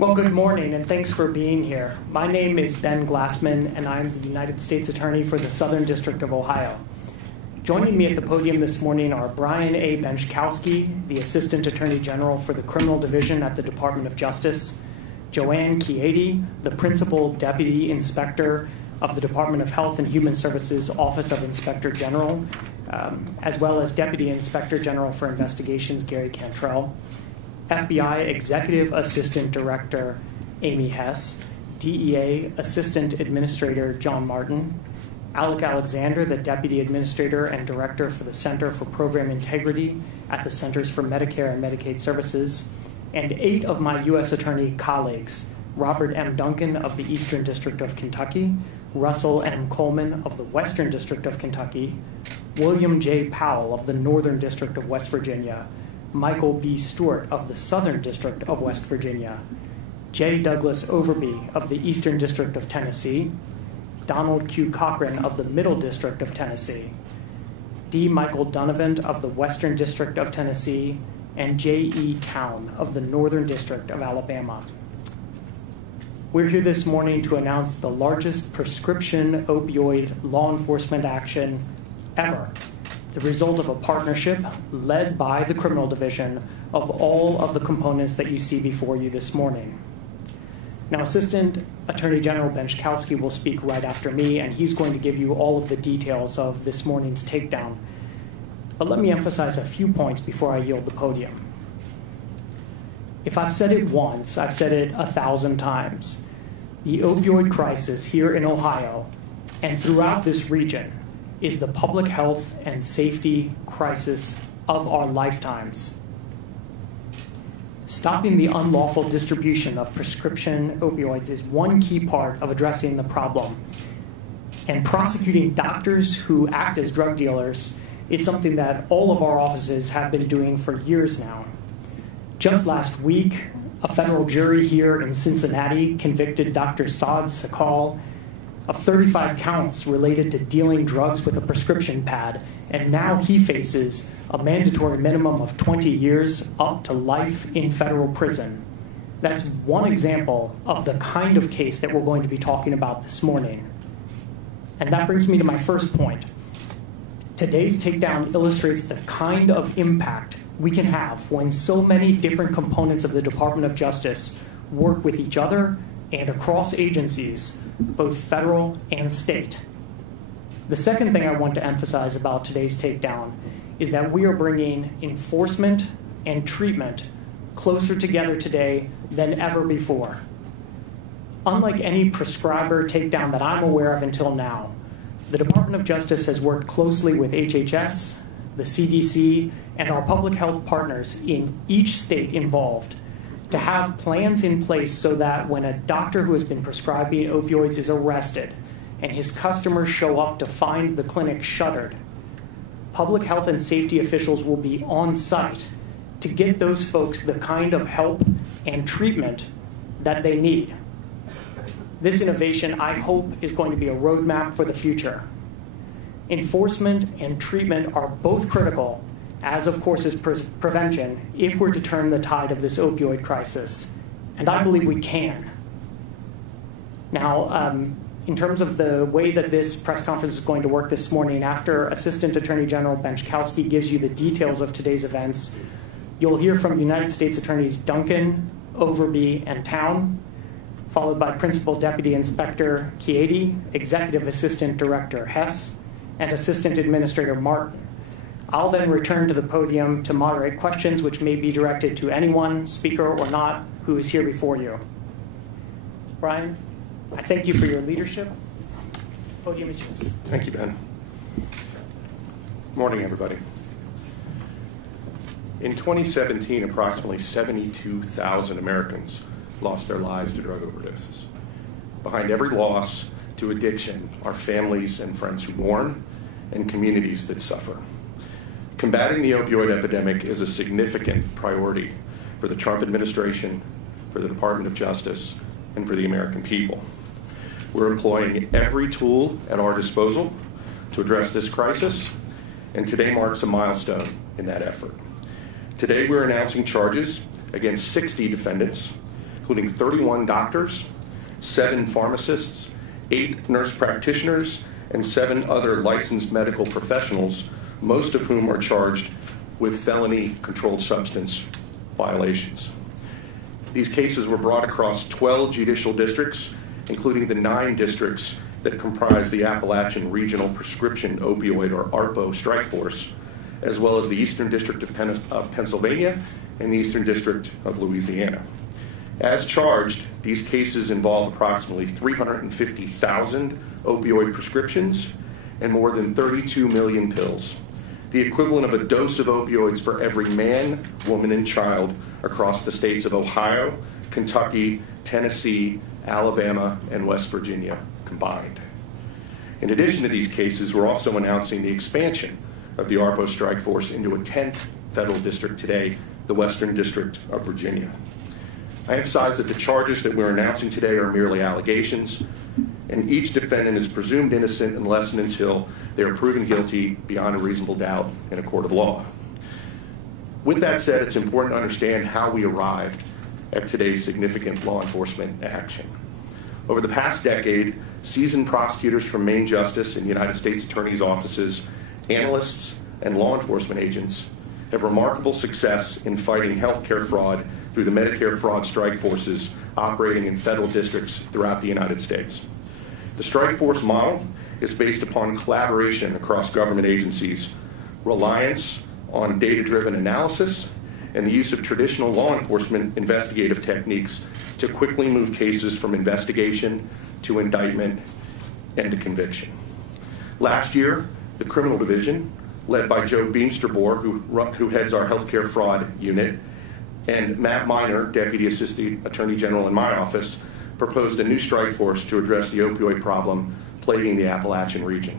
Well, good morning, and thanks for being here. My name is Ben Glassman, and I'm the United States Attorney for the Southern District of Ohio. Joining me at the podium this morning are Brian A. Benchkowski, the Assistant Attorney General for the Criminal Division at the Department of Justice, Joanne Chieti, the Principal Deputy Inspector of the Department of Health and Human Services Office of Inspector General, as well as Deputy Inspector General for Investigations, Gary Cantrell, FBI Executive Assistant Director Amy Hess, DEA Assistant Administrator John Martin, Alec Alexander, the Deputy Administrator and Director for the Center for Program Integrity at the Centers for Medicare and Medicaid Services, and 8 of my U.S. Attorney colleagues, Robert M. Duncan of the Eastern District of Kentucky, Russell M. Coleman of the Western District of Kentucky, William J. Powell of the Northern District of West Virginia, Michael B. Stewart of the Southern District of West Virginia, J. Douglas Overby of the Eastern District of Tennessee, Donald Q. Cochran of the Middle District of Tennessee, D. Michael Donovan of the Western District of Tennessee, and J. E. Town of the Northern District of Alabama. We're here this morning to announce the largest prescription opioid law enforcement action ever, the result of a partnership led by the Criminal Division of all of the components that you see before you this morning. Now, Assistant Attorney General Benchkowski will speak right after me, and he's going to give you all of the details of this morning's takedown. But let me emphasize a few points before I yield the podium. If I've said it once, I've said it 1,000 times. The opioid crisis here in Ohio and throughout this region is the public health and safety crisis of our lifetimes. Stopping the unlawful distribution of prescription opioids is one key part of addressing the problem. And prosecuting doctors who act as drug dealers is something that all of our offices have been doing for years now. Just last week, a federal jury here in Cincinnati convicted Dr. Saad Sakal of 35 counts related to dealing drugs with a prescription pad, and now he faces a mandatory minimum of 20 years up to life in federal prison. That's one example of the kind of case that we're going to be talking about this morning. And that brings me to my first point. Today's takedown illustrates the kind of impact we can have when so many different components of the Department of Justice work with each other and across agencies, both federal and state. The second thing I want to emphasize about today's takedown is that we are bringing enforcement and treatment closer together today than ever before. Unlike any prescriber takedown that I'm aware of until now, the Department of Justice has worked closely with HHS, the CDC, and our public health partners in each state involved to have plans in place so that when a doctor who has been prescribing opioids is arrested and his customers show up to find the clinic shuttered, public health and safety officials will be on site to get those folks the kind of help and treatment that they need. This innovation, I hope, is going to be a roadmap for the future. Enforcement and treatment are both critical, as of course is prevention, if we're to turn the tide of this opioid crisis. And I believe we can. Now, in terms of the way that this press conference is going to work this morning, after Assistant Attorney General Benchkowski gives you the details of today's events, you'll hear from United States Attorneys Duncan, Overby, and Town, followed by Principal Deputy Inspector Chieti, Executive Assistant Director Hess, and Assistant Administrator Martin. I'll then return to the podium to moderate questions which may be directed to anyone, speaker or not, who is here before you. Brian, I thank you for your leadership. The podium is yours. Thank you, Ben. Good morning, everybody. In 2017, approximately 72,000 Americans lost their lives to drug overdoses. Behind every loss to addiction are families and friends who mourn and communities that suffer. Combating the opioid epidemic is a significant priority for the Trump administration, for the Department of Justice, and for the American people. We're employing every tool at our disposal to address this crisis, and today marks a milestone in that effort. Today we're announcing charges against 60 defendants including 31 doctors, 7 pharmacists, 8 nurse practitioners, and 7 other licensed medical professionals, most of whom are charged with felony controlled substance violations. These cases were brought across 12 judicial districts, including the 9 districts that comprise the Appalachian Regional Prescription Opioid, or ARPO, strike force, as well as the Eastern District of Pennsylvania and the Eastern District of Louisiana. As charged, these cases involve approximately 350,000 opioid prescriptions and more than 32 million pills, the equivalent of a dose of opioids for every man, woman, and child across the states of Ohio, Kentucky, Tennessee, Alabama, and West Virginia combined. In addition to these cases, we're also announcing the expansion of the ARPO strike force into a 10th federal district today, the Western District of Virginia. I emphasize that the charges that we're announcing today are merely allegations, and each defendant is presumed innocent unless and until they are proven guilty beyond a reasonable doubt in a court of law. With that said, it's important to understand how we arrived at today's significant law enforcement action. Over the past decade, seasoned prosecutors from Main Justice and United States Attorney's offices, analysts, and law enforcement agents have remarkable success in fighting healthcare fraud through the Medicare fraud strike forces operating in federal districts throughout the United States. The strike force model is based upon collaboration across government agencies, reliance on data-driven analysis, and the use of traditional law enforcement investigative techniques to quickly move cases from investigation to indictment and to conviction. Last year, the Criminal Division, led by Joe Beamsterboer, who heads our healthcare fraud unit, and Matt Miner, Deputy Assistant Attorney General in my office, proposed a new strike force to address the opioid problem plaguing the Appalachian region.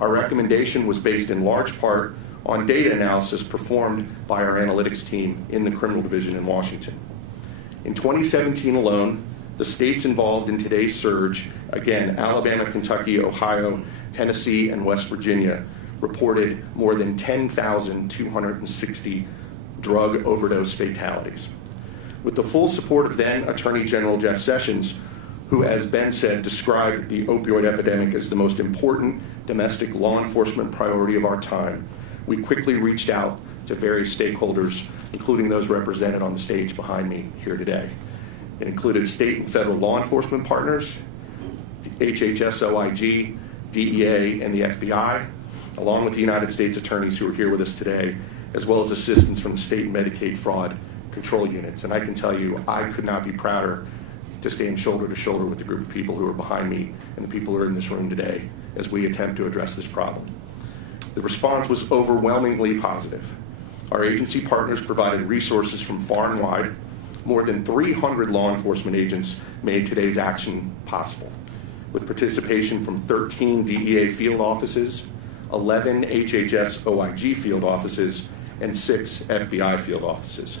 Our recommendation was based in large part on data analysis performed by our analytics team in the Criminal Division in Washington. In 2017 alone, the states involved in today's surge, again, Alabama, Kentucky, Ohio, Tennessee, and West Virginia, reported more than 10,260 drug overdose fatalities. With the full support of then Attorney General Jeff Sessions, who, as Ben said, described the opioid epidemic as the most important domestic law enforcement priority of our time, we quickly reached out to various stakeholders, including those represented on the stage behind me here today. It included state and federal law enforcement partners, HHS, OIG, DEA, and the FBI, along with the United States attorneys who are here with us today, as well as assistance from the state and Medicaid fraud control units. And I can tell you, I could not be prouder to stand shoulder to shoulder with the group of people who are behind me and the people who are in this room today as we attempt to address this problem. The response was overwhelmingly positive. Our agency partners provided resources from far and wide. More than 300 law enforcement agents made today's action possible, with participation from 13 DEA field offices, 11 HHS OIG field offices, and 6 FBI field offices.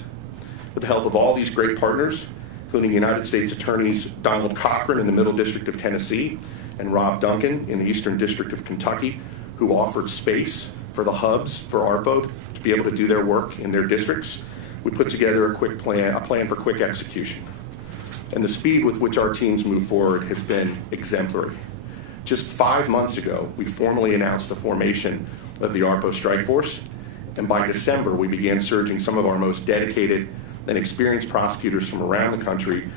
With the help of all these great partners, including United States Attorneys Donald Cochran in the Middle District of Tennessee and Rob Duncan in the Eastern District of Kentucky, who offered space for the hubs for ARPO to be able to do their work in their districts, we put together a plan for quick execution. And the speed with which our teams move forward has been exemplary. Just 5 months ago, we formally announced the formation of the ARPO strike force, and by December, we began surging some of our most dedicated and experienced prosecutors from around the country,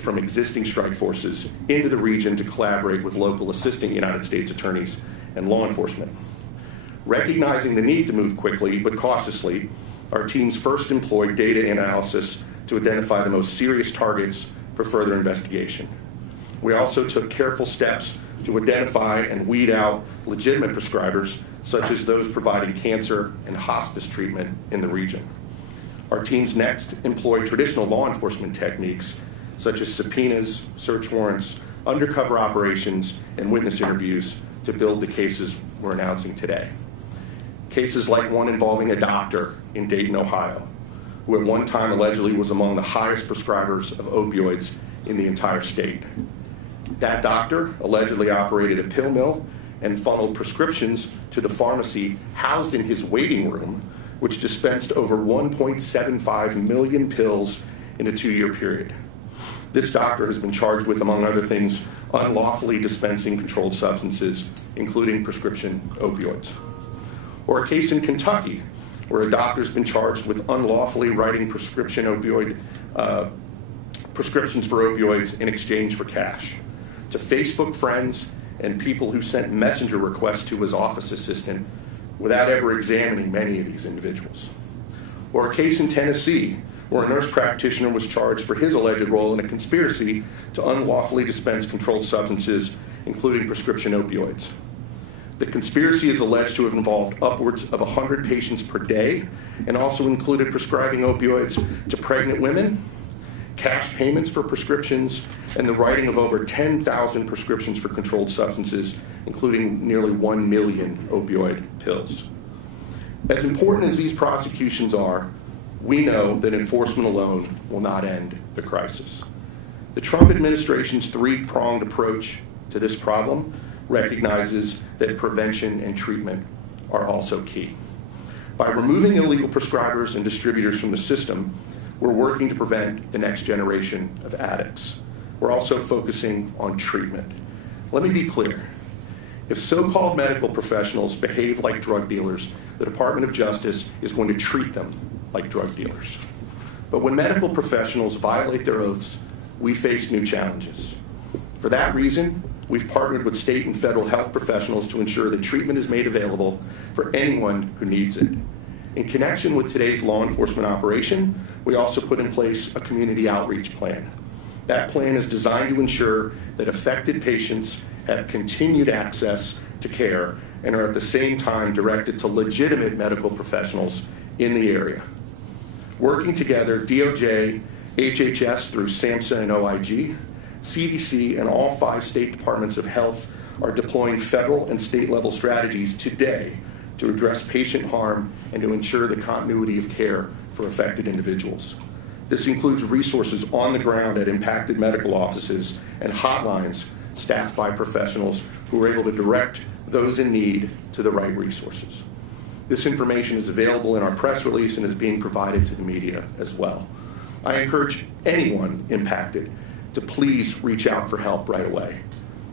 from existing strike forces, into the region to collaborate with local assistant United States attorneys and law enforcement. Recognizing the need to move quickly but cautiously, our teams first employed data analysis to identify the most serious targets for further investigation. We also took careful steps to identify and weed out legitimate prescribers, such as those providing cancer and hospice treatment in the region. Our teams next employed traditional law enforcement techniques, such as subpoenas, search warrants, undercover operations, and witness interviews to build the cases we're announcing today. Cases like one involving a doctor in Dayton, Ohio, who at one time allegedly was among the highest prescribers of opioids in the entire state. That doctor allegedly operated a pill mill and funneled prescriptions to the pharmacy housed in his waiting room, which dispensed over 1.75 million pills in a 2-year period. This doctor has been charged with, among other things, unlawfully dispensing controlled substances, including prescription opioids. Or a case in Kentucky, where a doctor's been charged with unlawfully writing prescriptions for opioids in exchange for cash to Facebook friends and people who sent messenger requests to his office assistant without ever examining many of these individuals. Or a case in Tennessee, where a nurse practitioner was charged for his alleged role in a conspiracy to unlawfully dispense controlled substances, including prescription opioids. The conspiracy is alleged to have involved upwards of 100 patients per day and also included prescribing opioids to pregnant women, cash payments for prescriptions, and the writing of over 10,000 prescriptions for controlled substances, including nearly 1 million opioid pills. As important as these prosecutions are, we know that enforcement alone will not end the crisis. The Trump administration's three-pronged approach to this problem recognizes that prevention and treatment are also key. By removing illegal prescribers and distributors from the system, we're working to prevent the next generation of addicts. We're also focusing on treatment. Let me be clear. If so-called medical professionals behave like drug dealers, the Department of Justice is going to treat them like drug dealers. But when medical professionals violate their oaths, we face new challenges. For that reason, we've partnered with state and federal health professionals to ensure that treatment is made available for anyone who needs it. In connection with today's law enforcement operation, we also put in place a community outreach plan. That plan is designed to ensure that affected patients have continued access to care and are at the same time directed to legitimate medical professionals in the area. Working together, DOJ, HHS through SAMHSA and OIG, CDC, and all 5 state departments of health are deploying federal and state level strategies today to address patient harm and to ensure the continuity of care for affected individuals. This includes resources on the ground at impacted medical offices and hotlines staffed by professionals who are able to direct those in need to the right resources. This information is available in our press release and is being provided to the media as well. I encourage anyone impacted to please reach out for help right away.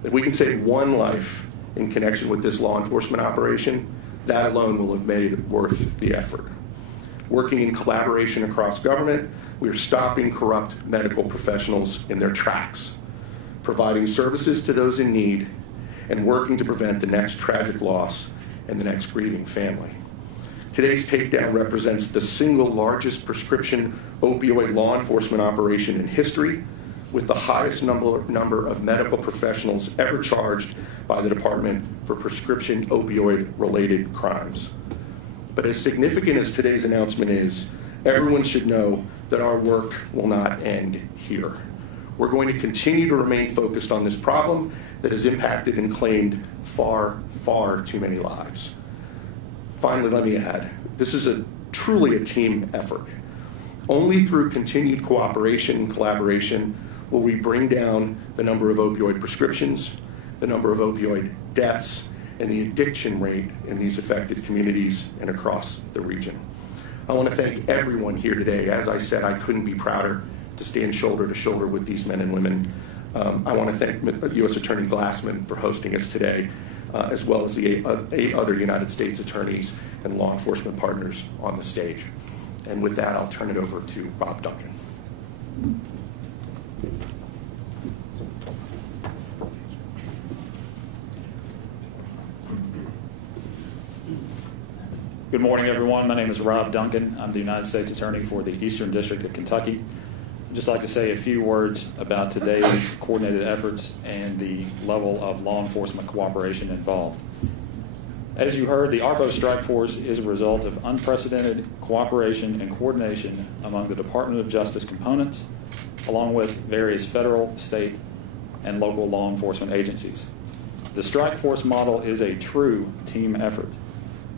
If we can save one life in connection with this law enforcement operation, that alone will have made it worth the effort. Working in collaboration across government, we are stopping corrupt medical professionals in their tracks, providing services to those in need, and working to prevent the next tragic loss and the next grieving family. Today's takedown represents the single largest prescription opioid law enforcement operation in history, with the highest number of medical professionals ever charged by the department for prescription opioid-related crimes. But as significant as today's announcement is, everyone should know that our work will not end here. We're going to continue to remain focused on this problem that has impacted and claimed far, far too many lives. Finally, let me add, this is truly a team effort. Only through continued cooperation and collaboration will we bring down the number of opioid prescriptions, the number of opioid deaths, and the addiction rate in these affected communities and across the region. I want to thank everyone here today. As I said, I couldn't be prouder to stand shoulder to shoulder with these men and women. I want to thank U.S. Attorney Glassman for hosting us today, as well as the 8 other United States attorneys and law enforcement partners on the stage. And with that, I'll turn it over to Rob Duncan. Good morning, everyone. My name is Rob Duncan. I'm the United States Attorney for the Eastern District of Kentucky. I'd just like to say a few words about today's coordinated efforts and the level of law enforcement cooperation involved. As you heard, the ARPO Strike Force is a result of unprecedented cooperation and coordination among the Department of Justice components, along with various federal, state, and local law enforcement agencies. The Strike Force model is a true team effort.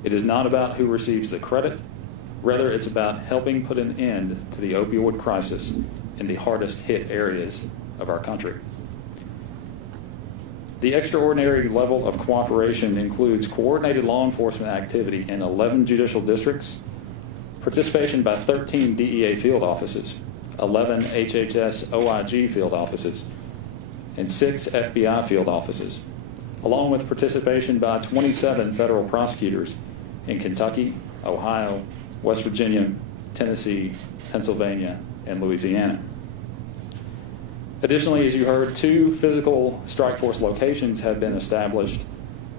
It is not about who receives the credit. Rather, it's about helping put an end to the opioid crisis in the hardest hit areas of our country. The extraordinary level of cooperation includes coordinated law enforcement activity in 11 judicial districts, participation by 13 DEA field offices, 11 HHS OIG field offices, and 6 FBI field offices, along with participation by 27 federal prosecutors in Kentucky, Ohio, West Virginia, Tennessee, Pennsylvania, and Louisiana. Additionally, as you heard, 2 physical strike force locations have been established,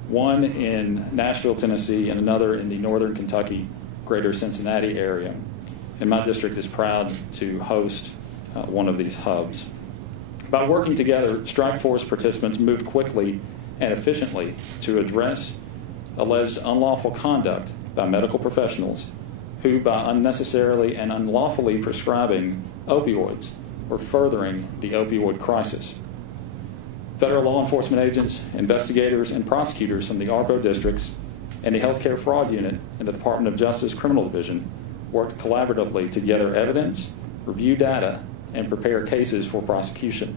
one in Nashville, Tennessee, and another in the northern Kentucky, greater Cincinnati area. And my district is proud to host one of these hubs. By working together, strike force participants moved quickly and efficiently to address alleged unlawful conduct by medical professionals who, by unnecessarily and unlawfully prescribing opioids, were furthering the opioid crisis. Federal law enforcement agents, investigators, and prosecutors from the ARPO districts and the Healthcare Fraud Unit in the Department of Justice Criminal Division worked collaboratively to gather evidence, review data, and prepare cases for prosecution.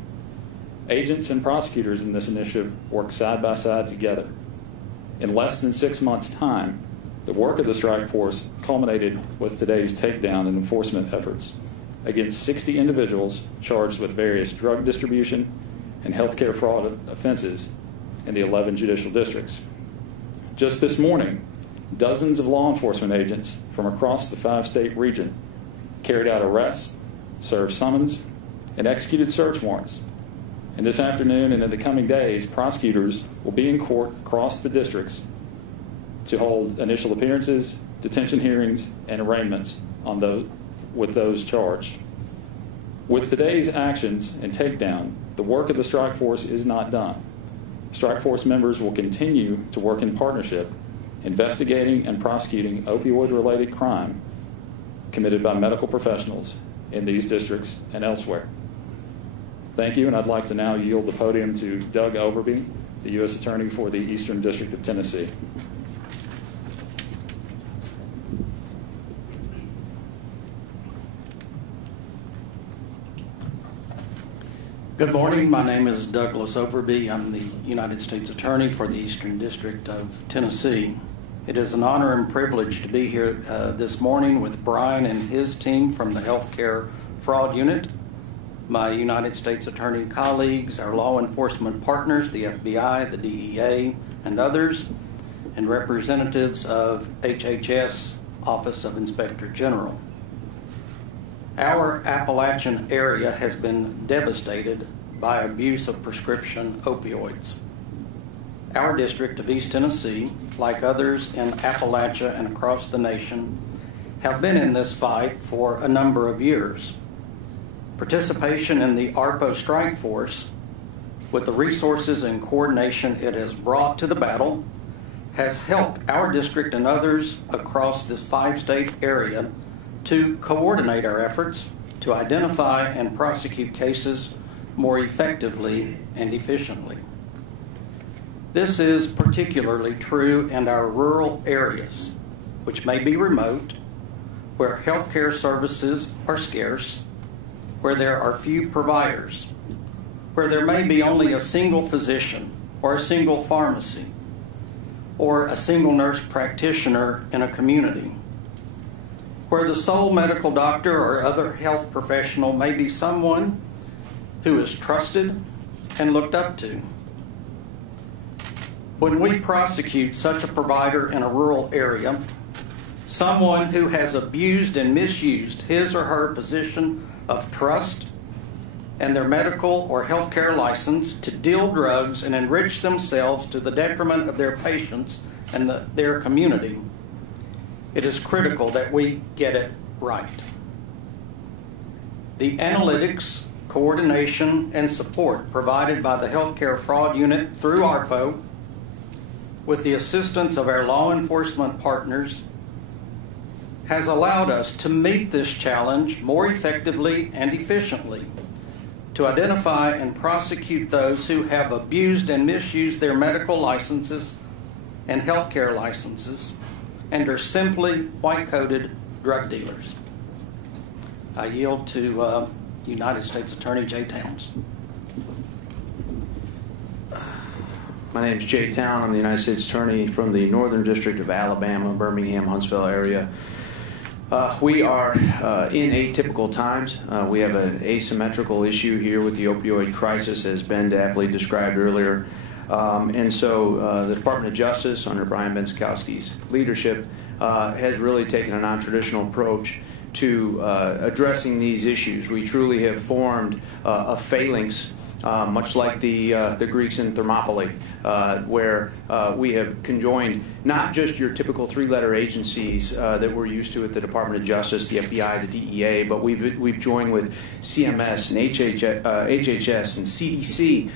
Agents and prosecutors in this initiative worked side by side together. In less than 6 months' time, the work of the strike force culminated with today's takedown and enforcement efforts against 60 individuals charged with various drug distribution and healthcare fraud offenses in the 11 judicial districts. Just this morning, dozens of law enforcement agents from across the 5-state region carried out arrests, served summons, and executed search warrants. And this afternoon and in the coming days, prosecutors will be in court across the districts to hold initial appearances, detention hearings, and arraignments on with those charged. With today's actions and takedown, the work of the strike force is not done. Strike force members will continue to work in partnership, investigating and prosecuting opioid-related crime committed by medical professionals in these districts and elsewhere. Thank you, and I'd like to now yield the podium to Doug Overby, the U.S. Attorney for the Eastern District of Tennessee. Good morning. My name is Douglas Overby. I'm the United States Attorney for the Eastern District of Tennessee. It is an honor and privilege to be here this morning with Brian and his team from the Healthcare Fraud Unit, my United States Attorney colleagues, our law enforcement partners, the FBI, the DEA, and others, and representatives of HHS, Office of Inspector General. Our Appalachian area has been devastated by abuse of prescription opioids. Our district of East Tennessee, like others in Appalachia and across the nation, have been in this fight for a number of years. Participation in the ARPO strike force, with the resources and coordination it has brought to the battle, has helped our district and others across this 5-state area to coordinate our efforts to identify and prosecute cases more effectively and efficiently. This is particularly true in our rural areas, which may be remote, where healthcare services are scarce, where there are few providers, where there may be only a single physician or a single pharmacy or a single nurse practitioner in a community, where the sole medical doctor or other health professional may be someone who is trusted and looked up to. When we prosecute such a provider in a rural area, someone who has abused and misused his or her position of trust and their medical or healthcare license to deal drugs and enrich themselves to the detriment of their patients and their community, it is critical that we get it right. The analytics, coordination, and support provided by the Healthcare Fraud Unit through ARPO, with the assistance of our law enforcement partners, has allowed us to meet this challenge more effectively and efficiently, to identify and prosecute those who have abused and misused their medical licenses and healthcare licenses and are simply white-coated drug dealers. I yield to United States Attorney Jay Towns. My name is Jay Town. I'm the United States Attorney from the Northern District of Alabama, Birmingham, Huntsville area. We are in atypical times. We have an asymmetrical issue here with the opioid crisis, as Ben aptly described earlier. And so the Department of Justice, under Brian Benzikowski's leadership, has really taken a non-traditional approach to addressing these issues. We truly have formed a phalanx, much like the Greeks in Thermopylae, where we have conjoined not just your typical three-letter agencies that we're used to at the Department of Justice, the FBI, the DEA, but we've joined with CMS and HHS and CDC.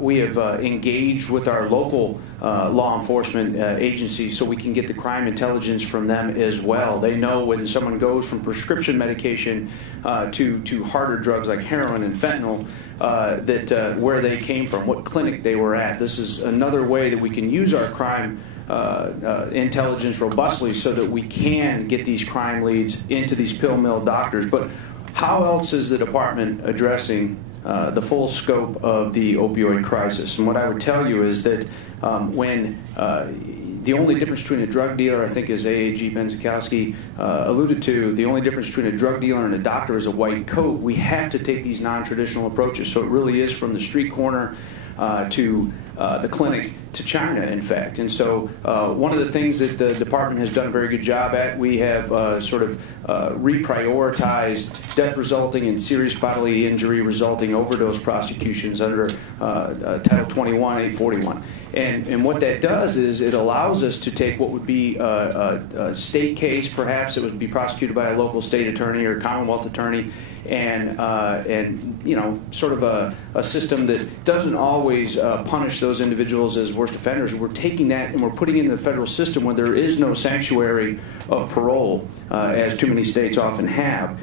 We have engaged with our local law enforcement agencies so we can get the crime intelligence from them as well. They know when someone goes from prescription medication to harder drugs like heroin and fentanyl, where they came from, what clinic they were at. This is another way that we can use our crime intelligence robustly so that we can get these crime leads into these pill mill doctors. But how else is the department addressing the full scope of the opioid crisis? And what I would tell you is that when the only difference between a drug dealer, I think as AAG Benzikowski alluded to, the only difference between a drug dealer and a doctor is a white coat. We have to take these non-traditional approaches. So it really is from the street corner to the clinic to China, in fact. And so one of the things that the department has done a very good job at, we have sort of reprioritized death resulting in serious bodily injury resulting overdose prosecutions under Title 21, 841. And what that does is it allows us to take what would be a state case, perhaps it would be prosecuted by a local state attorney or Commonwealth attorney, and you know, sort of a system that doesn't always punish those individuals as worst offenders. We're taking that and we're putting it in the federal system where there is no sanctuary of parole, as too many states often have.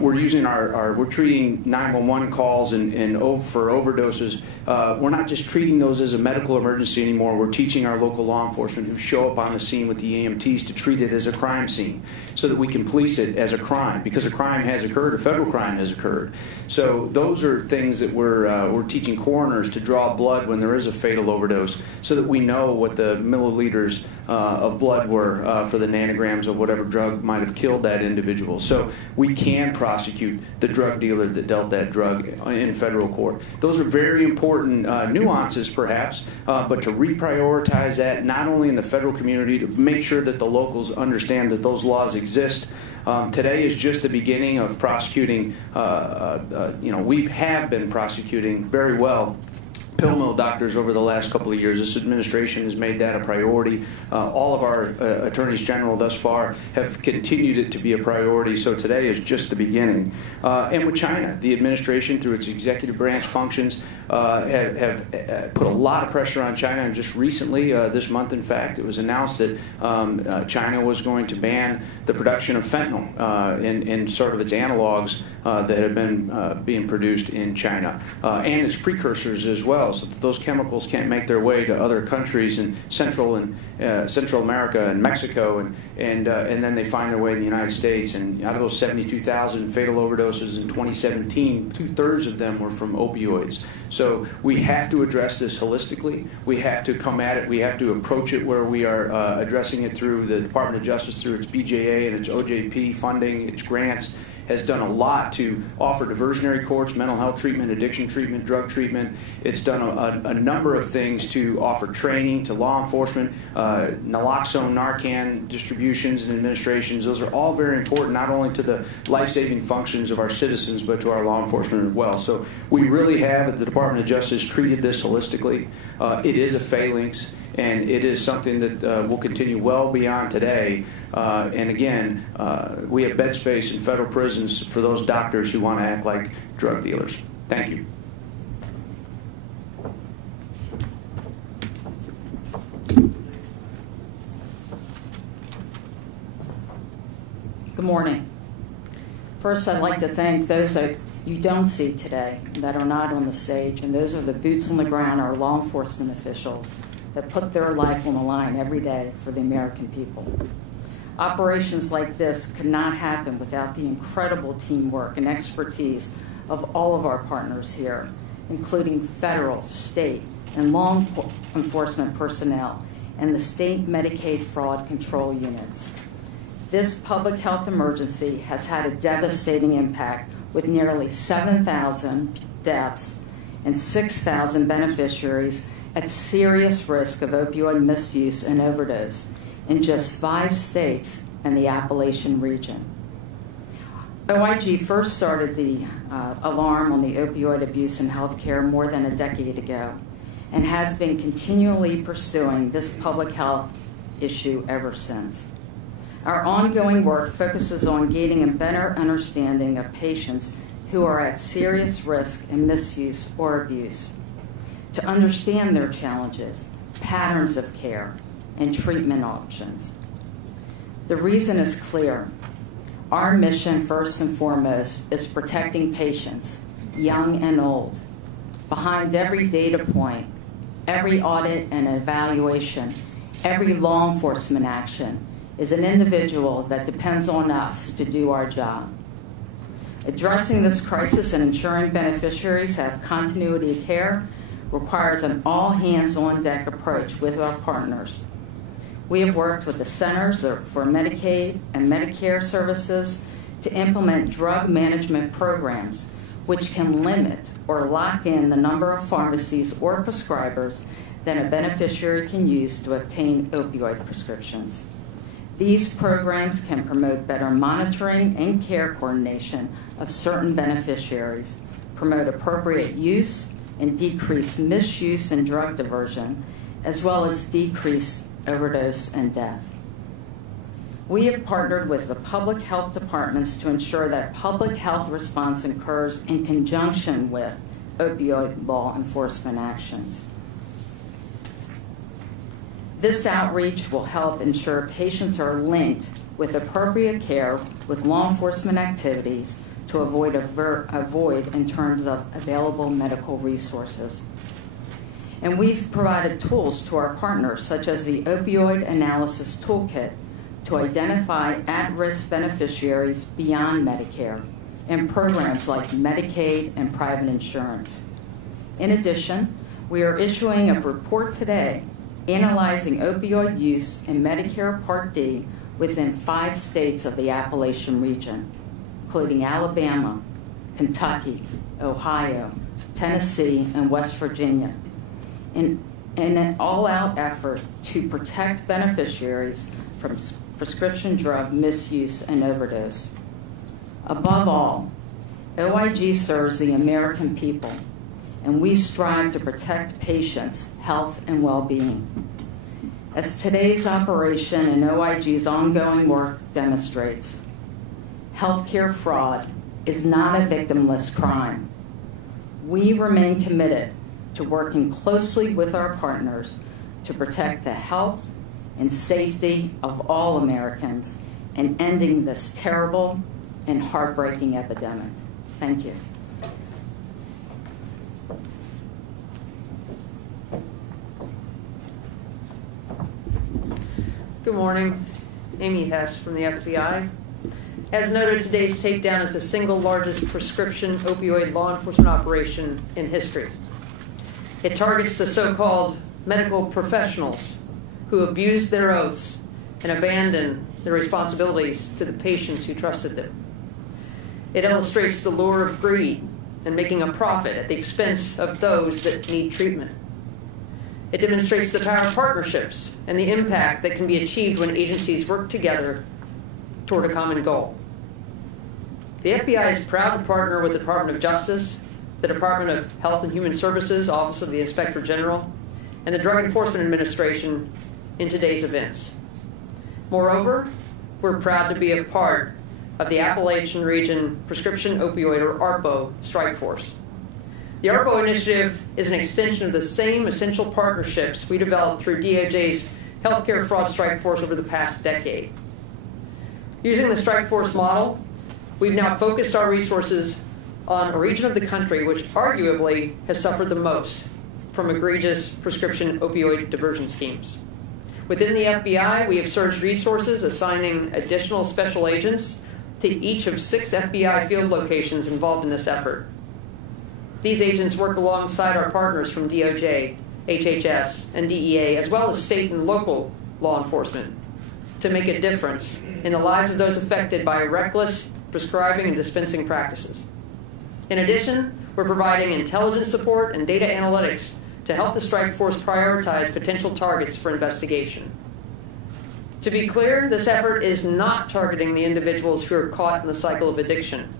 We're using we're treating 911 calls and for overdoses. We're not just treating those as a medical emergency anymore. We're teaching our local law enforcement who show up on the scene with the EMTs to treat it as a crime scene so that we can police it as a crime, because a crime has occurred, a federal crime has occurred. So those are things that we're teaching coroners to draw blood when there is a fatal overdose so that we know what the milliliters of blood were for the nanograms of whatever drug might have killed that individual. So we can prosecute the drug dealer that dealt that drug in federal court. Those are very important nuances, perhaps, but to reprioritize that not only in the federal community, to make sure that the locals understand that those laws exist. Today is just the beginning of prosecuting. We have been prosecuting very well pill mill doctors over the last couple of years. This administration has made that a priority. All of our attorneys general thus far have continued it to be a priority, so today is just the beginning. And with China, the administration, through its executive branch functions, have put a lot of pressure on China, and just recently, this month in fact, it was announced that China was going to ban the production of fentanyl and sort of its analogs that have been being produced in China, and its precursors as well, so that those chemicals can't make their way to other countries in Central America and Mexico, and then they find their way in the United States. And out of those 72,000 fatal overdoses in 2017, 2/3 of them were from opioids. So we have to address this holistically. We have to come at it. We have to approach it where we are addressing it through the Department of Justice, through its BJA and its OJP funding, its grants, has done a lot to offer diversionary courts, mental health treatment, addiction treatment, drug treatment. It's done a number of things to offer training to law enforcement, naloxone, Narcan distributions and administrations. Those are all very important, not only to the life-saving functions of our citizens, but to our law enforcement as well. So we really have, at the Department of Justice, treated this holistically. It is a phalanx, and it is something that will continue well beyond today. And again, we have bed space in federal prisons for those doctors who want to act like drug dealers. Thank you. Good morning. First, I'd like to thank those that you don't see today, that are not on the stage, and those are the boots on the ground, our law enforcement officials that put their life on the line every day for the American people. Operations like this could not happen without the incredible teamwork and expertise of all of our partners here, including federal, state, and law enforcement personnel, and the state Medicaid fraud control units. This public health emergency has had a devastating impact with nearly 7,000 deaths and 6,000 beneficiaries at serious risk of opioid misuse and overdose in just 5 states and the Appalachian region. OIG first started the alarm on the opioid abuse in healthcare more than a decade ago and has been continually pursuing this public health issue ever since. Our ongoing work focuses on gaining a better understanding of patients who are at serious risk in misuse or abuse, to understand their challenges, patterns of care, and treatment options. The reason is clear. Our mission, first and foremost, is protecting patients, young and old. Behind every data point, every audit and evaluation, every law enforcement action is an individual that depends on us to do our job. Addressing this crisis and ensuring beneficiaries have continuity of care requires an all-hands-on-deck approach with our partners. We have worked with the Centers for Medicaid and Medicare Services to implement drug management programs which can limit or lock in the number of pharmacies or prescribers that a beneficiary can use to obtain opioid prescriptions. These programs can promote better monitoring and care coordination of certain beneficiaries, promote appropriate use, and decrease misuse and drug diversion, as well as decrease overdose and death. We have partnered with the public health departments to ensure that public health response occurs in conjunction with opioid law enforcement actions. This outreach will help ensure patients are linked with appropriate care with law enforcement activities to avoid in terms of available medical resources. And we've provided tools to our partners, such as the Opioid Analysis Toolkit, to identify at-risk beneficiaries beyond Medicare, and programs like Medicaid and private insurance. In addition, we are issuing a report today analyzing opioid use in Medicare Part D within 5 states of the Appalachian region, including Alabama, Kentucky, Ohio, Tennessee, and West Virginia, in an all-out effort to protect beneficiaries from prescription drug misuse and overdose. Above all, OIG serves the American people, and we strive to protect patients' health and well-being. As today's operation and OIG's ongoing work demonstrates, healthcare fraud is not a victimless crime. We remain committed to working closely with our partners to protect the health and safety of all Americans and ending this terrible and heartbreaking epidemic. Thank you. Good morning. Amy Hess from the FBI. As noted, today's takedown is the single largest prescription opioid law enforcement operation in history. It targets the so-called medical professionals who abused their oaths and abandoned their responsibilities to the patients who trusted them. It illustrates the lure of greed and making a profit at the expense of those that need treatment. It demonstrates the power of partnerships and the impact that can be achieved when agencies work together toward a common goal. The FBI is proud to partner with the Department of Justice, the Department of Health and Human Services, Office of the Inspector General, and the Drug Enforcement Administration in today's events. Moreover, we're proud to be a part of the Appalachian Region Prescription Opioid, or ARPO, strike force. The ARPO initiative is an extension of the same essential partnerships we developed through DOJ's healthcare fraud strike force over the past decade. Using the strike force model, we've now focused our resources on a region of the country which arguably has suffered the most from egregious prescription opioid diversion schemes. Within the FBI, we have surged resources, assigning additional special agents to each of 6 FBI field locations involved in this effort. These agents work alongside our partners from DOJ, HHS, and DEA, as well as state and local law enforcement. to make a difference in the lives of those affected by reckless prescribing and dispensing practices. In addition, we're providing intelligence support and data analytics to help the strike force prioritize potential targets for investigation. To be clear, this effort is not targeting the individuals who are caught in the cycle of addiction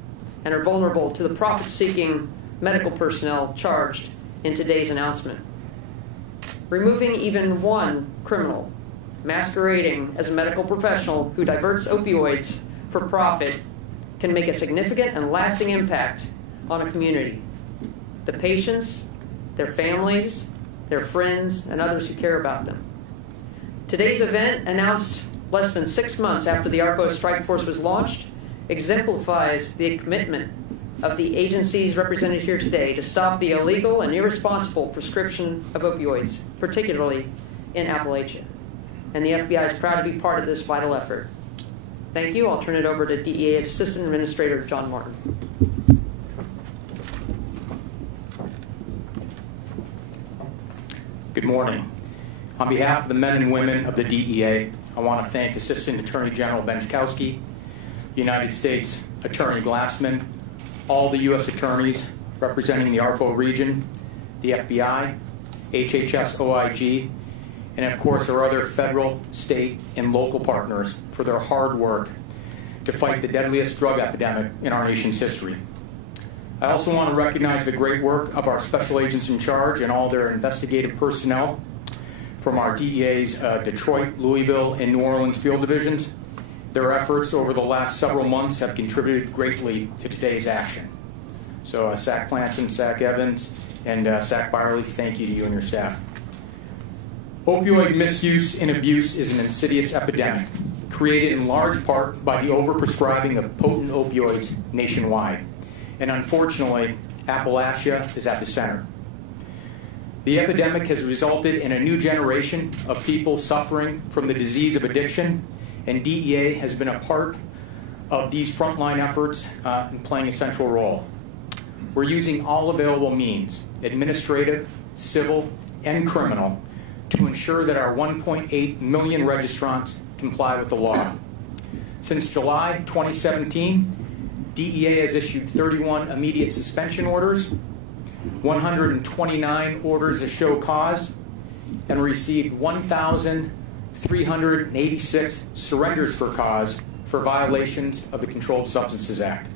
and are vulnerable to the profit-seeking medical personnel charged in today's announcement. Removing even one criminal masquerading as a medical professional who diverts opioids for profit can make a significant and lasting impact on a community. The patients, their families, their friends, and others who care about them. Today's event, announced less than 6 months after the ARPO strike force was launched, exemplifies the commitment of the agencies represented here today to stop the illegal and irresponsible prescription of opioids, particularly in Appalachia. And the FBI is proud to be part of this vital effort. Thank you. I'll turn it over to DEA Assistant Administrator John Martin. Good morning. On behalf of the men and women of the DEA, I want to thank Assistant Attorney General Benczkowski, United States Attorney Glassman, all the U.S. attorneys representing the ARPO region, the FBI, HHS OIG, and of course our other federal, state, and local partners for their hard work to fight the deadliest drug epidemic in our nation's history. I also want to recognize the great work of our special agents in charge and all their investigative personnel from our DEA's Detroit, Louisville, and New Orleans field divisions. Their efforts over the last several months have contributed greatly to today's action. So SAC Planson, SAC Evans, and SAC Byerly, thank you to you and your staff. Opioid misuse and abuse is an insidious epidemic created in large part by the overprescribing of potent opioids nationwide. And unfortunately, Appalachia is at the center. The epidemic has resulted in a new generation of people suffering from the disease of addiction, and DEA has been a part of these frontline efforts and playing a central role. We're using all available means, administrative, civil, and criminal, to ensure that our 1.8 million registrants comply with the law. Since July 2017, DEA has issued 31 immediate suspension orders, 129 orders to show cause, and received 1,386 surrenders for cause for violations of the Controlled Substances Act.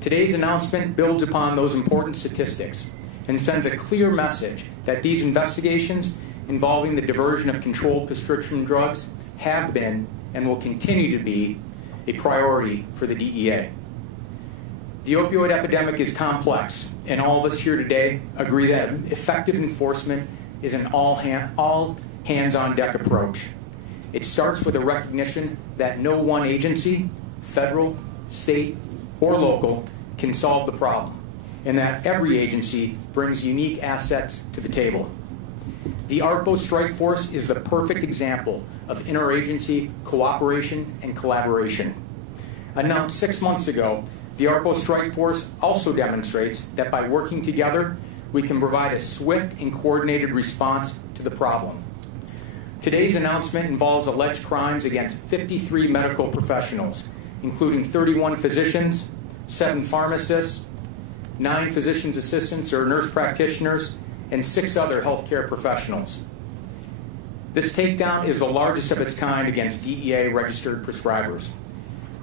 Today's announcement builds upon those important statistics and sends a clear message that these investigations involving the diversion of controlled prescription drugs have been and will continue to be a priority for the DEA. The opioid epidemic is complex, and all of us here today agree that effective enforcement is an all hands-on-deck approach. It starts with a recognition that no one agency, federal, state, or local, can solve the problem, and that every agency brings unique assets to the table. The ARPO strike force is the perfect example of interagency cooperation and collaboration. Announced 6 months ago, the ARPO strike force also demonstrates that by working together, we can provide a swift and coordinated response to the problem. Today's announcement involves alleged crimes against 53 medical professionals, including 31 physicians, 7 pharmacists, 9 physician's assistants or nurse practitioners, and 6 other healthcare professionals. This takedown is the largest of its kind against DEA-registered prescribers.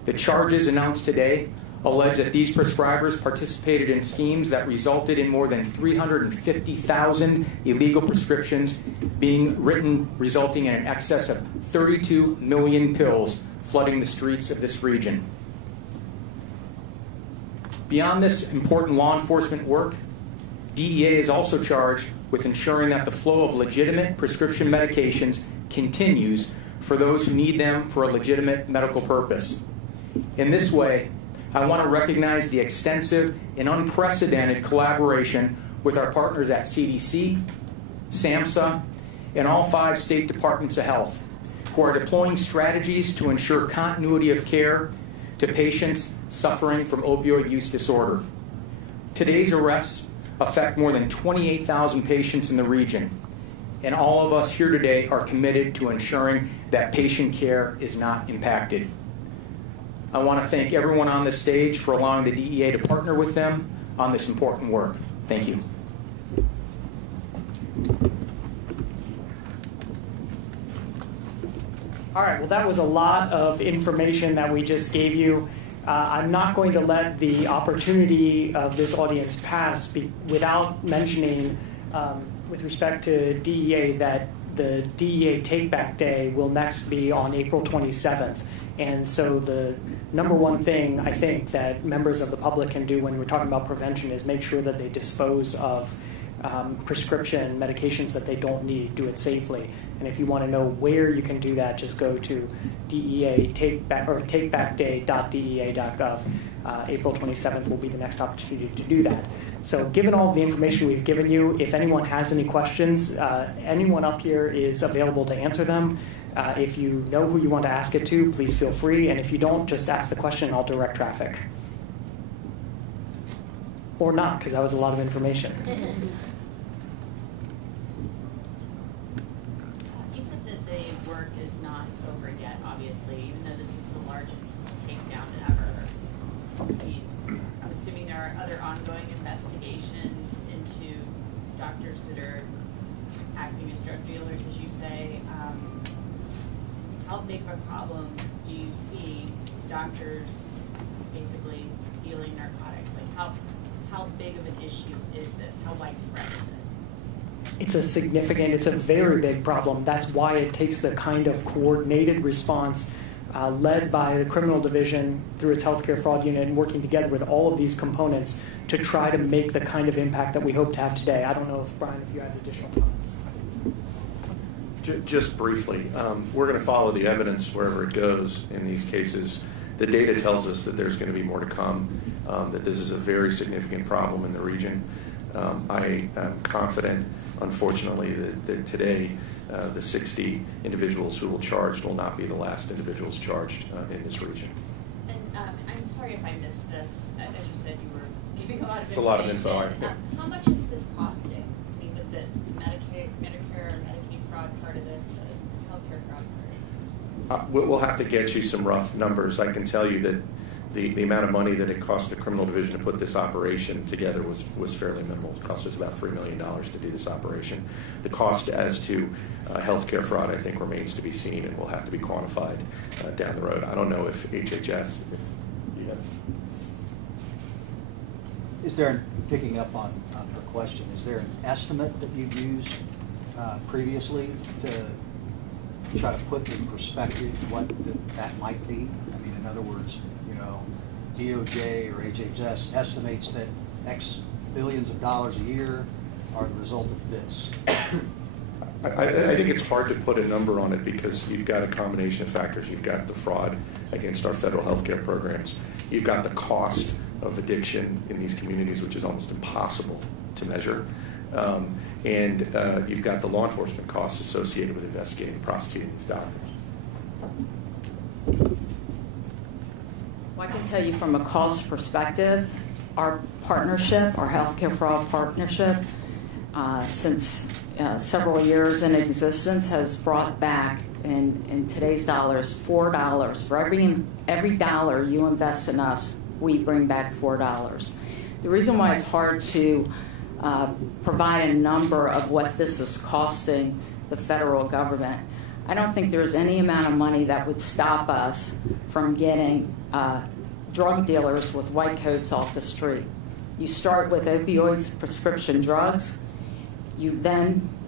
The charges announced today allege that these prescribers participated in schemes that resulted in more than 350,000 illegal prescriptions being written, resulting in an excess of 32 million pills flooding the streets of this region. Beyond this important law enforcement work, DEA is also charged with ensuring that the flow of legitimate prescription medications continues for those who need them for a legitimate medical purpose. In this way, I want to recognize the extensive and unprecedented collaboration with our partners at CDC, SAMHSA, and all 5 state departments of health, who are deploying strategies to ensure continuity of care to patients suffering from opioid use disorder. Today's arrests affect more than 28,000 patients in the region, and all of us here today are committed to ensuring that patient care is not impacted. I want to thank everyone on this stage for allowing the DEA to partner with them on this important work. Thank you. All right, well, that was a lot of information that we just gave you. I'm not going to let the opportunity of this audience pass without mentioning, with respect to DEA, that the DEA Take Back Day will next be on April 27th. And so the number one thing I think that members of the public can do when we're talking about prevention is make sure that they dispose of prescription medications that they don't need, do it safely. And if you want to know where you can do that, just go to takebackday.dea.gov. April 27th will be the next opportunity to do that. So given all the information we've given you, if anyone has any questions, anyone up here is available to answer them. If you know who you want to ask it to, please feel free. And if you don't, just ask the question and I'll direct traffic. Or not, because that was a lot of information. You said that the work is not over yet, obviously, even though this is the largest takedown ever. I'm assuming there are other ongoing investigations into doctors that are acting as drug dealers, as you say. How big of a problem do you see doctors basically dealing narcotics? Like how big of an issue is this? How widespread is it? It's a very big problem. That's why it takes the kind of coordinated response led by the criminal division through its healthcare fraud unit and working together with all of these components to try to make the kind of impact that we hope to have today. I don't know if, Brian, if you had additional comments. Just briefly, we're going to follow the evidence wherever it goes in these cases. The data tells us that there's going to be more to come, that this is a very significant problem in the region. I am confident, unfortunately, that today the 60 individuals who will charged will not be the last individuals charged in this region. And I'm sorry if I missed this. As you said, you were giving a lot of information. It's a lot of info. How much is this costing? I mean, with the Medicare or Medicaid fraud part of this, the healthcare fraud part? We'll have to get you some rough numbers. I can tell you that the amount of money that it cost the criminal division to put this operation together was fairly minimal. It cost us about $3 million to do this operation. The cost as to healthcare fraud, I think, remains to be seen and will have to be quantified down the road. I don't know if HHS... Is there, picking up on her question, is there an estimate that you've used previously to try to put in perspective what that might be? I mean, in other words, DOJ or HHS estimates that X billions of dollars a year are the result of this. I think it's hard to put a number on it because you've got a combination of factors. You've got the fraud against our federal health care programs. You've got the cost of addiction in these communities, which is almost impossible to measure. And you've got the law enforcement costs associated with investigating and prosecuting these doctors. Well, I can tell you from a cost perspective, our partnership, our healthcare fraud partnership, since several years in existence, has brought back in today's dollars $4 for every dollar you invest in us. We bring back $4. The reason why it's hard to provide a number of what this is costing the federal government, I don't think there's any amount of money that would stop us from getting drug dealers with white coats off the street. You start with opioids, prescription drugs.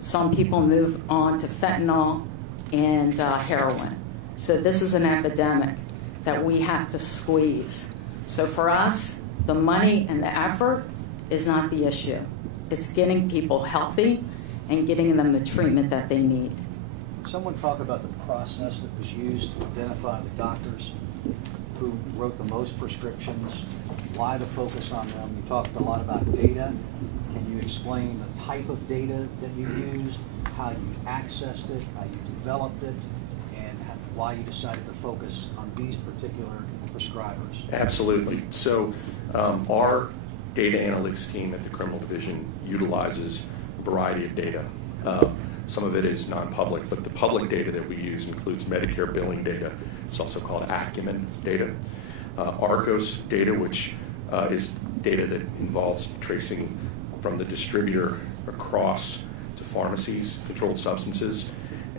Some people move on to fentanyl and heroin. So this is an epidemic that we have to squeeze. So for us, the money and the effort is not the issue. It's getting people healthy and getting them the treatment that they need. Someone talk about the process that was used to identify the doctors who wrote the most prescriptions, why the focus on them. You talked a lot about data. Can you explain the type of data that you used, how you accessed it, how you developed it, and why you decided to focus on these particular prescribers? Absolutely. So our data analytics team at the criminal division utilizes a variety of data. Some of it is non-public, but the public data that we use includes Medicare billing data. It's also called Acumen data. Argos data, which is data that involves tracing from the distributor across to pharmacies, controlled substances,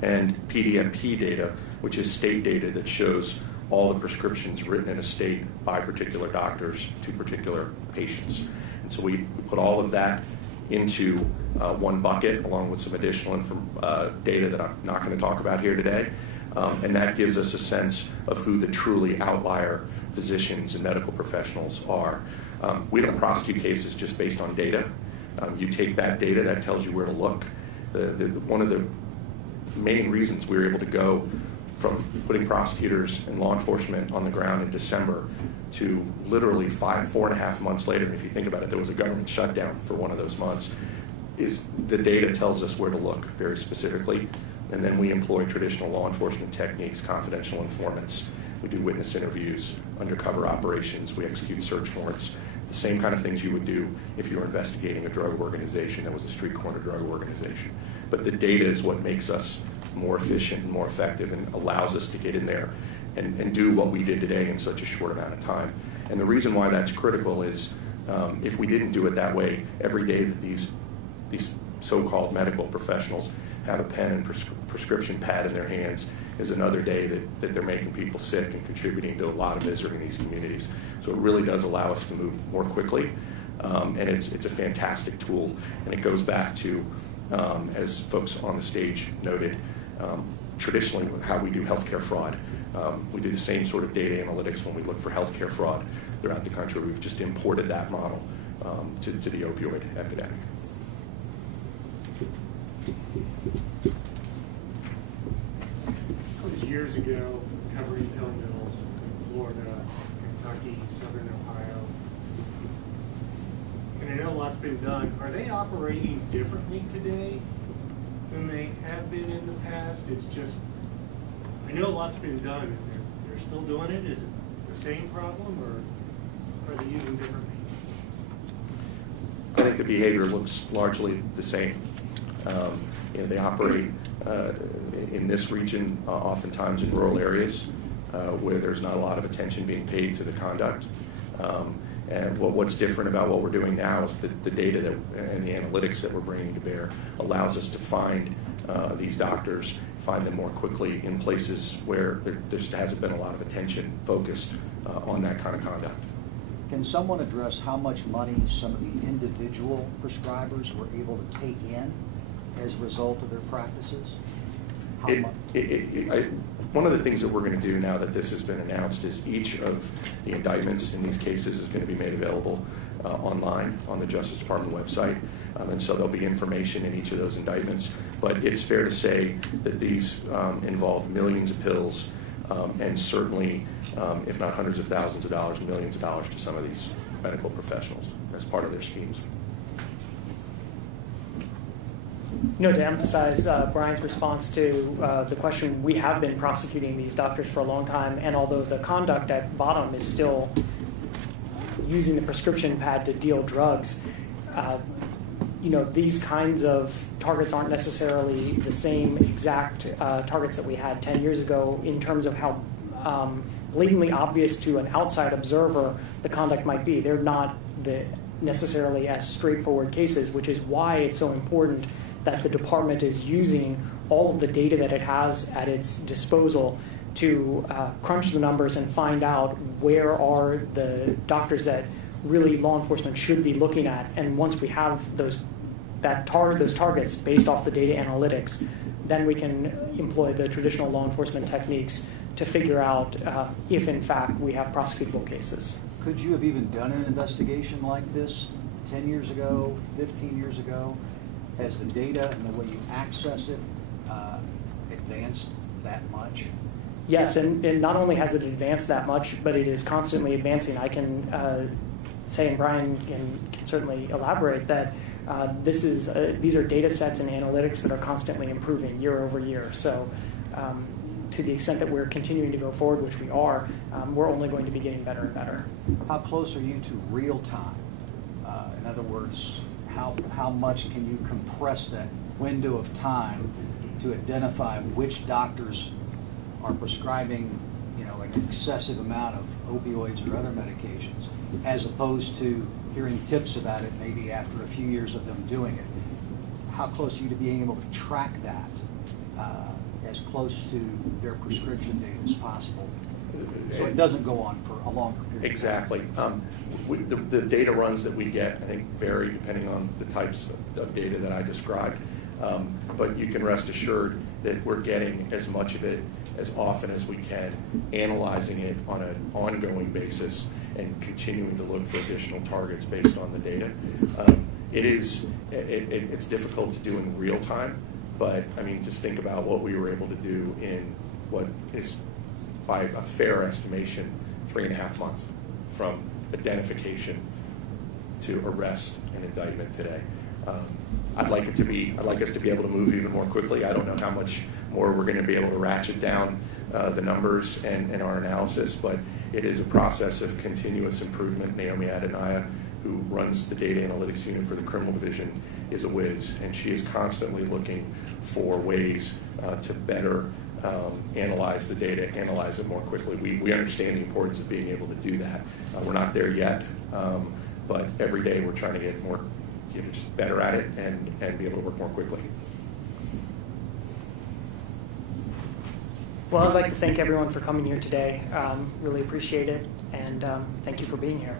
and PDMP data, which is state data that shows all the prescriptions written in a state by particular doctors to particular patients. And so we put all of that into one bucket along with some additional data that I'm not going to talk about here today. And that gives us a sense of who the truly outlier physicians and medical professionals are. We don't prosecute cases just based on data. You take that data, that tells you where to look. One of the main reasons we were able to go from putting prosecutors and law enforcement on the ground in December to literally 4.5 months later, if you think about it, there was a government shutdown for one of those months, is the data tells us where to look very specifically. And then we employ traditional law enforcement techniques, confidential informants. We do witness interviews, undercover operations. We execute search warrants, the same kind of things you would do if you were investigating a drug organization that was a street corner drug organization. But the data is what makes us more efficient and more effective and allows us to get in there and do what we did today in such a short amount of time. And the reason why that's critical is if we didn't do it that way, every day that these so-called medical professionals have a pen and prescription pad in their hands is another day that they're making people sick and contributing to a lot of misery in these communities. So it really does allow us to move more quickly, and it's a fantastic tool. And it goes back to, as folks on the stage noted, traditionally how we do healthcare fraud. We do the same sort of data analytics when we look for healthcare fraud throughout the country. We've just imported that model to the opioid epidemic. I was years ago covering pill mills in Florida, Kentucky, Southern Ohio, and I know a lot's been done. Are they operating differently today than they have been in the past? It's just, I know a lot's been done, and they're still doing it. Is it the same problem, or are they using different means? I think the behavior looks largely the same. They operate in this region oftentimes in rural areas where there's not a lot of attention being paid to the conduct. And what's different about what we're doing now is the data and the analytics that we're bringing to bear allows us to find these doctors, find them more quickly in places where there just hasn't been a lot of attention focused on that kind of conduct. Can someone address how much money some of the individual prescribers were able to take in as a result of their practices? How much? One of the things that we're going to do now that this has been announced is each of the indictments in these cases is going to be made available online on the Justice Department website. And so there'll be information in each of those indictments. But it's fair to say that these involve millions of pills and certainly, if not hundreds of thousands of dollars, millions of dollars to some of these medical professionals as part of their schemes. To emphasize Brian's response to the question, we have been prosecuting these doctors for a long time, and although the conduct at bottom is still using the prescription pad to deal drugs, these kinds of targets aren't necessarily the same exact targets that we had 10 years ago in terms of how blatantly obvious to an outside observer the conduct might be. They're not necessarily as straightforward cases, which is why it's so important that the department is using all of the data that it has at its disposal to crunch the numbers and find out where are the doctors that really law enforcement should be looking at. And once we have those targets based off the data analytics, then we can employ the traditional law enforcement techniques to figure out if, in fact, we have prosecutable cases. Could you have even done an investigation like this 10 years ago, 15 years ago? Has the data and the way you access it advanced that much? Yes, and not only has it advanced that much, but it is constantly advancing. I can say, and Brian can certainly elaborate, that these are data sets and analytics that are constantly improving year over year. So to the extent that we're continuing to go forward, which we are, we're only going to be getting better and better. How close are you to real time? In other words, how much can you compress that window of time to identify which doctors are prescribing, an excessive amount of opioids or other medications, as opposed to hearing tips about it maybe after a few years of them doing it? How close are you to being able to track that as close to their prescription date as possible, so it doesn't go on for a longer period? Exactly. The data runs that we get, I think, vary depending on the types of data that I described. But you can rest assured that we're getting as much of it as often as we can, analyzing it on an ongoing basis and continuing to look for additional targets based on the data. It's difficult to do in real time, but I mean, just think about what we were able to do in what is, by a fair estimation, 3.5 months from identification to arrest and indictment today. I'd like us to be able to move even more quickly. I don't know how much more we're going to be able to ratchet down the numbers and our analysis, but it is a process of continuous improvement. Naomi Adenaya, who runs the data analytics unit for the criminal division, is a whiz, and she is constantly looking for ways to better analyze the data, analyze it more quickly. We understand the importance of being able to do that. We're not there yet, but every day we're trying to get more, just better at it and be able to work more quickly. Well, I'd like to thank everyone for coming here today. Really appreciate it, and thank you for being here.